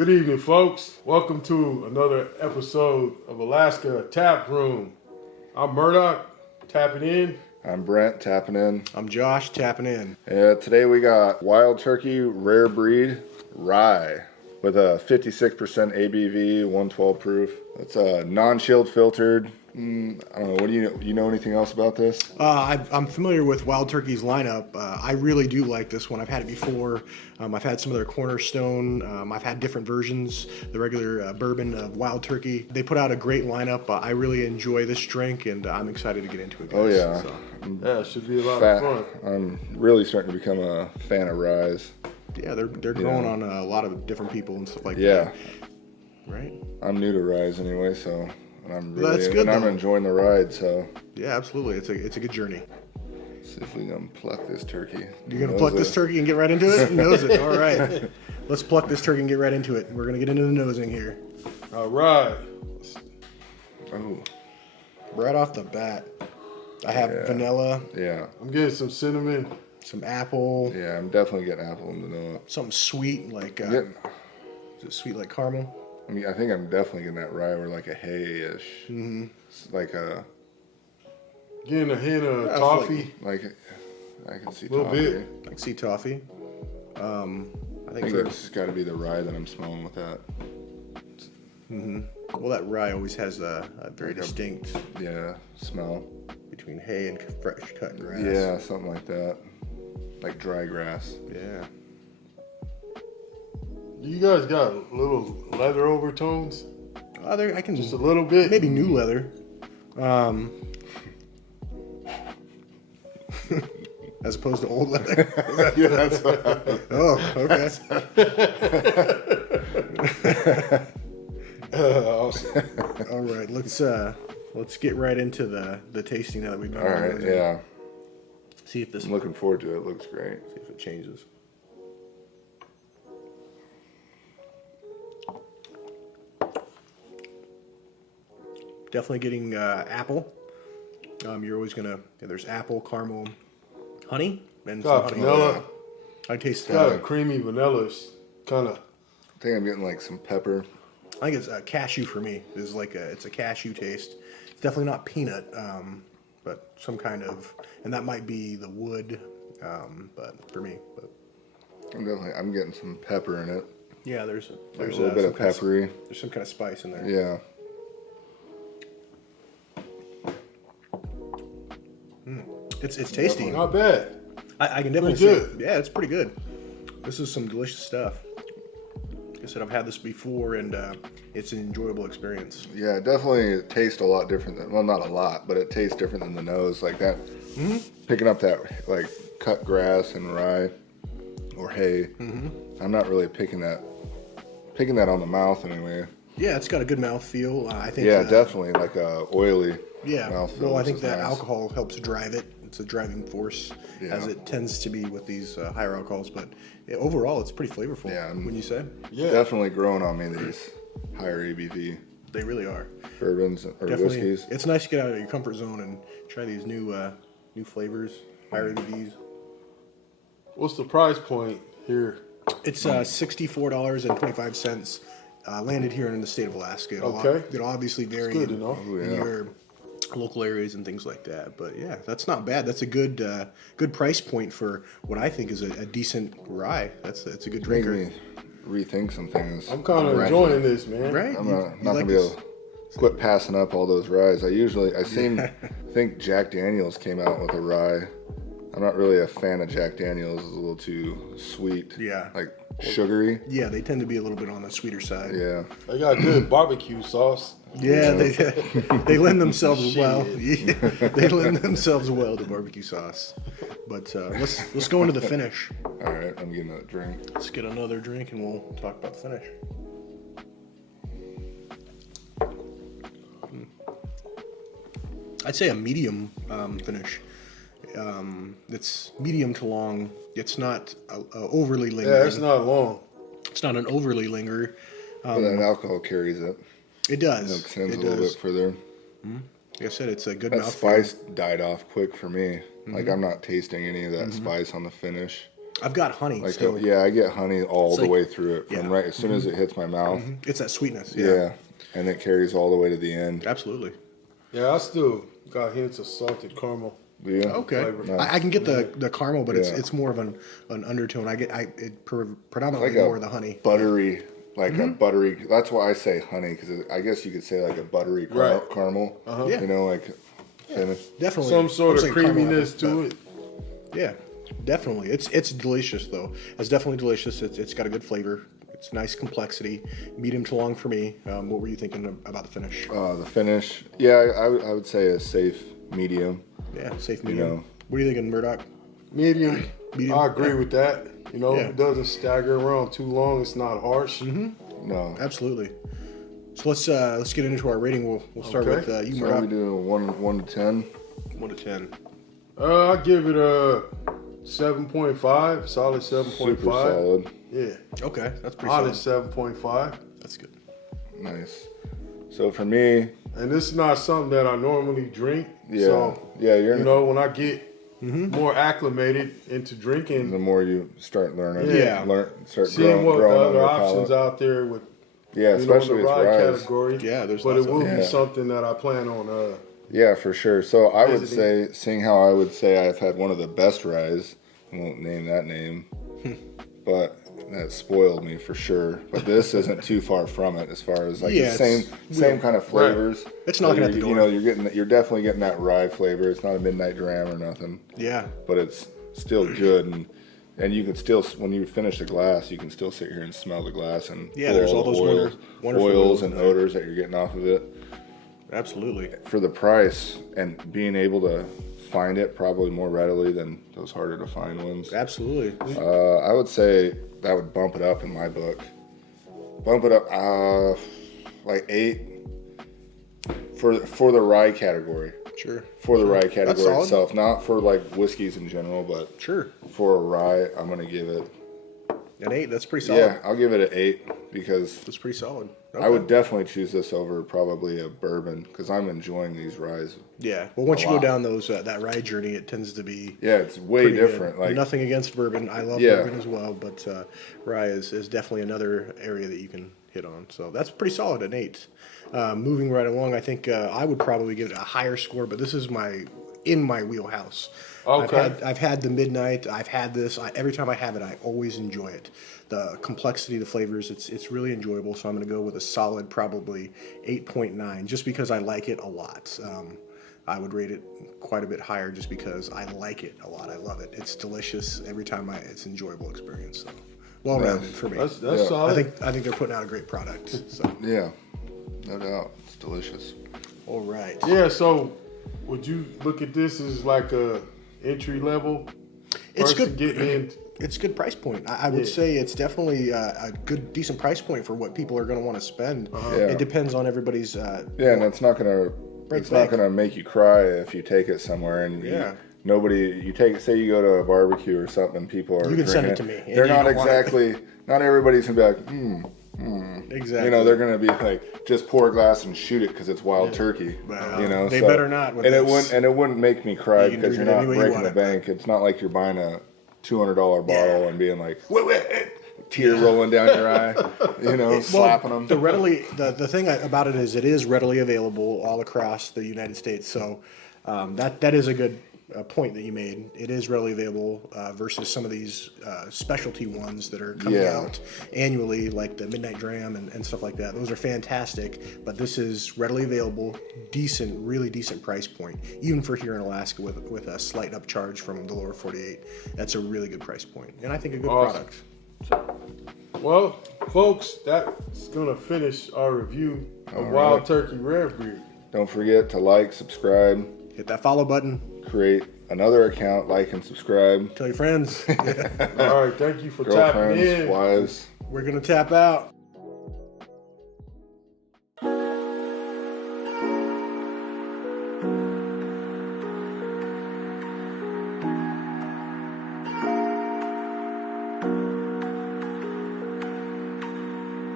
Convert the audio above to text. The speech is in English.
Good evening, folks. Welcome to another episode of Alaska TapRoom. I'm Murdoch, tapping in. I'm Brent, tapping in. I'm Josh, tapping in. Today we got Wild Turkey Rare Breed Rye with a 56% ABV, 112 proof. It's a non-chilled filtered. I don't know. What do you know anything else about this? I'm familiar with Wild Turkey's lineup. I really do like this one. I've had it before. I've had some of their Cornerstone. I've had different versions, the regular bourbon of Wild Turkey. They put out a great lineup. I really enjoy this drink, and I'm excited to get into it, guys. Oh, yeah. So. Yeah, it should be a lot of fun. I'm really starting to become a fan of ryes. Yeah, they're growing on a lot of different people and stuff like that. Yeah. Right? I'm new to ryes anyway, so... I'm Well, that's good, I'm though. enjoying the ride, so. Yeah, absolutely. It's a good journey. Let's see if we can pluck this turkey. You're gonna pluck this turkey and get right into it? He knows it. All right. Let's pluck this turkey and get right into it. We're gonna get into the nosing here. All right. Oh. Right off the bat, I have vanilla, Yeah. I'm getting some cinnamon. some apple, Yeah, I'm definitely getting apple and vanilla. something sweet like I'm getting, is it sweet like caramel? I think I'm definitely getting that rye or like a hay-ish. Mm-hmm. It's like a... Getting a hint of Yeah, toffee. Like, I can see A little toffee. bit. I can see toffee. I I think think that's got to be the rye that I'm smelling with that. well, that rye always has a very distinct Yeah, smell. between hay and fresh cut grass. Yeah, something like that. Like dry grass. Yeah. You guys got little leather overtones? I can Just a little bit? maybe new leather. As opposed to old leather. Yeah, that's Oh, okay. Awesome. All right, let's get right into the tasting now that we've been all right. on. Yeah, See if this I'm looking forward to it. It looks great. see if it changes. Definitely getting apple. You're always there's apple, caramel, honey, and some Got honey. vanilla. I taste Got a creamy vanilla kind of. I think I'm getting like some pepper. I think it's cashew for me. It's a cashew taste. It's definitely not peanut, but some kind of, and that might be the wood, but for me. But I'm getting some pepper in it. yeah, there's Like a little bit of peppery. There's some kind of spice in there. Yeah. It's tasty. Not bad. I can definitely Pretty say, good. yeah, it's pretty good. This is some delicious stuff. Like I said, I've had this before, and it's an enjoyable experience. Yeah, it definitely tastes a lot different than, well, not a lot, but it tastes different than the nose. Like that, picking up that like cut grass and rye or hay. I'm not really picking that on the mouth anyway. Yeah, it's got a good mouthfeel. I think. Yeah, definitely like a oily mouthfeel. Well, I which think is that nice. alcohol helps drive it. It's a driving force, Yeah. as it tends to be with these higher alcohols. But overall, it's pretty flavorful. Yeah, Wouldn't you say? Yeah. Definitely growing on me these higher ABV They really are. bourbons or Definitely, whiskeys. it's nice to get out of your comfort zone and try these new flavors, higher ABVs. What's the price point here? It's $64.25. Landed here in the state of Alaska. It'll obviously vary good to know. in your local areas and things like that. But yeah, that's not bad. That's a good price point for what I think is a decent rye. It's a good Make drinker. me rethink some things. I'm kind of enjoying this, man. Right? I'm You not like gonna be this? able to quit passing up all those ryes. I think Jack Daniels came out with a rye. I'm not really a fan of Jack Daniels. It's a little too sweet. Yeah. Like sugary. Yeah, they tend to be a little bit on the sweeter side. Yeah. They got good barbecue sauce. Yeah, they lend themselves well. Yeah, they lend themselves well to barbecue sauce. But let's go into the finish. All right, I'm getting a drink. Let's get another drink and we'll talk about the finish. I'd say a medium finish. It's medium to long. It's not overly lingering. Yeah, it's not long. It's not an overly linger. But then alcohol carries it. It does. It extends It a little does. bit further. Like I said, it's a good That mouthfeel. spice died off quick for me. Like I'm not tasting any of that spice on the finish. I've got honey Like still. yeah, I get honey all the like- way through it. From yeah. right as soon as it hits my mouth. It's that sweetness. Yeah. And it carries all the way to the end. Absolutely. Yeah, I still got hints of salted caramel. Yeah. Okay. Flavor. Nice. I can get the caramel, but Yeah. it's more of an undertone. Predominantly Like more of the honey. Buttery, like a buttery. That's why I say honey, because I guess you could say like a buttery Right. caramel. Yeah. You know, like finish. Definitely. Some sort I'm of saying caramel creaminess apple, to but- it. Yeah, definitely. It's delicious though. It's definitely delicious. It's got a good flavor. It's nice complexity. Medium to long for me. What were you thinking about the finish? The finish, yeah, I would say a safe medium. Yeah, safe medium. know. What are you thinking, Murdoch? Medium. Medium. I agree with that. You know, Yeah. it doesn't stagger around too long. It's not harsh. No. Absolutely. So let's get into our rating. We'll start Okay. with you, So we Murdoch. do a 1 to 10. 1 to 10. I give it a 7.5. Solid 7.5. Super solid. Yeah. Okay, that's pretty Honest solid. 7.5. That's good. Nice. So for me, And this is not something that I normally drink. yeah, So, yeah, you're you know, when I get more acclimated into drinking, the more you start learning, Yeah. start seeing what the growing on other your options palate. out there with, Yeah, you know, especially the with rye rise. category. Yeah, there's But lots it of will them. be Yeah. something that I plan on. Yeah, for sure. So I would Visiting. say, seeing how I would say I've had one of the best ryes, I won't name that name, but that spoiled me for sure. But this isn't too far from it as far as like Yeah, the same kind of flavors. It's knocking But at the You door. know, you're definitely getting that rye flavor. It's not a midnight dram or nothing, Yeah. but it's still good and you can still, when you finish the glass, you can still sit here and smell the glass and Yeah, pull there's all the those oils, wonderful oils oils and in there. odors that you're getting off of it. Absolutely. For the price and being able to find it probably more readily than those harder to find ones. Absolutely. I would say that would bump it up in my book. Bump it up like 8 for the rye category. Sure. For the rye That's category solid. itself, not for like whiskeys in general, but Sure. for a rye, I'm gonna give it. An 8. That's pretty solid. Yeah, I'll give it an 8 because That's pretty solid. I would definitely choose this over probably a bourbon because I'm enjoying these ryes. Yeah. Well, once a you go lot. down that rye journey, it tends to be Yeah, it's way pretty good. different. Like Nothing against bourbon. I love Yeah. bourbon as well, but rye is definitely another area that you can hit on. So that's pretty solid, an 8. Moving right along, I think I would probably give it a higher score, but this is in my wheelhouse. Okay. I've had the midnight. I've had this. Every time I have it, I always enjoy it. The complexity, the flavors, it's really enjoyable. So I'm going to go with a solid, probably 8.9, just because I like it a lot. I would rate it quite a bit higher just because I like it a lot. I love it. It's delicious every time. It's an enjoyable experience. So well-rounded for me. That's Yeah. solid. I think they're putting out a great product. So yeah, no doubt, it's delicious. all right. Yeah, so would you look at this as like a entry level? It's person good. getting in. It's a good price point. I would Yeah. say it's definitely a good, decent price point for what people are going to want to spend. Yeah. It depends on everybody's. Yeah, and it's not gonna bank. make you cry if you take it somewhere and Yeah. you take it. Say you go to a barbecue or something, and people are You can send it to drinking me, and They're you not don't want it. exactly. Not everybody's gonna be like, Exactly. You know, they're gonna be like, just pour a glass and shoot it because it's wild turkey. Well, you know, they so- better not with And it this. wouldn't make me cry You can because drink you're it not any way you breaking want the it. bank. It's not like you're buying a $200 bottle Yeah. and being like, tear rolling down your eye. You know, slapping them. The thing about it is readily available all across the United States. So that is a good point that you made. It is readily available versus some of these specialty ones that are coming Yeah. out annually, like the Midnight Dram and stuff like that. Those are fantastic, but this is readily available, really decent price point, even for here in Alaska with a slight upcharge from the lower 48. That's a really good price point, and I think a good Awesome. product. Well, folks, that's gonna finish our review of All Wild right. Turkey Rare Breed. Don't forget to like, subscribe, Hit that follow button. create another account, like and subscribe. Tell your friends. All right, thank you for tapping Girlfriends, in. wives. We're gonna tap out.